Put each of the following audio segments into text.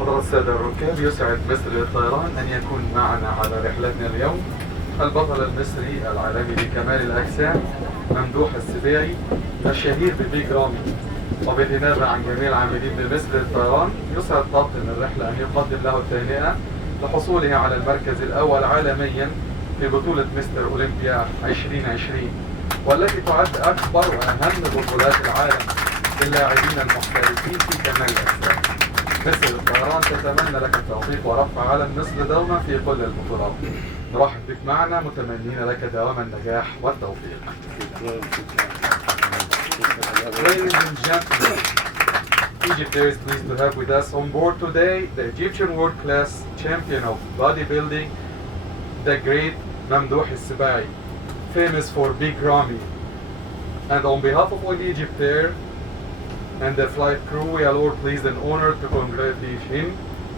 حضرات السادة الركاب، يسعد مصر للطيران أن يكون معنا على رحلتنا اليوم البطل المصري العالمي لكمال الأجسام ممدوح السبيعي الشهير ببيج رامي. وبالإنابة عن جميع العاملين بمصر للطيران، يسعد طاقم الرحلة أن يقدم له التهنئة لحصوله على المركز الأول عالميا في بطولة مستر أولمبيا 2020، والتي تعد أكبر وأهم بطولات العالم للاعبين المحترفين في كمال الأجسام. مصر للطيران تتمنى لك التوفيق ورفع علم مصر دوما في كل البطولات. نرحب بك معنا متمنين لك دوام النجاح والتوفيق. Ladies and gentlemen, Egypt is pleased to have with us on board today the Egyptian world class champion of bodybuilding, the great Mamdouh Al-Sibai, famous for Big Ramy. And on behalf of all Egypt Air and the flight crew, we are all pleased and honored to congratulate him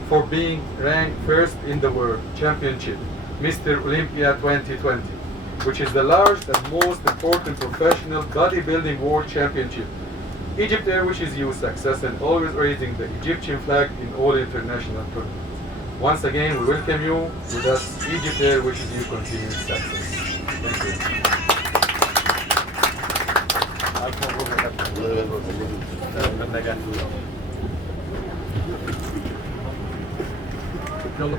for being ranked first in the World Championship, Mr. Olympia 2020, which is the largest and most important professional bodybuilding world championship. Egypt Air wishes you success and always raising the Egyptian flag in all international tournaments. Once again, we welcome you with us. Egypt Air wishes you continued success. Thank you.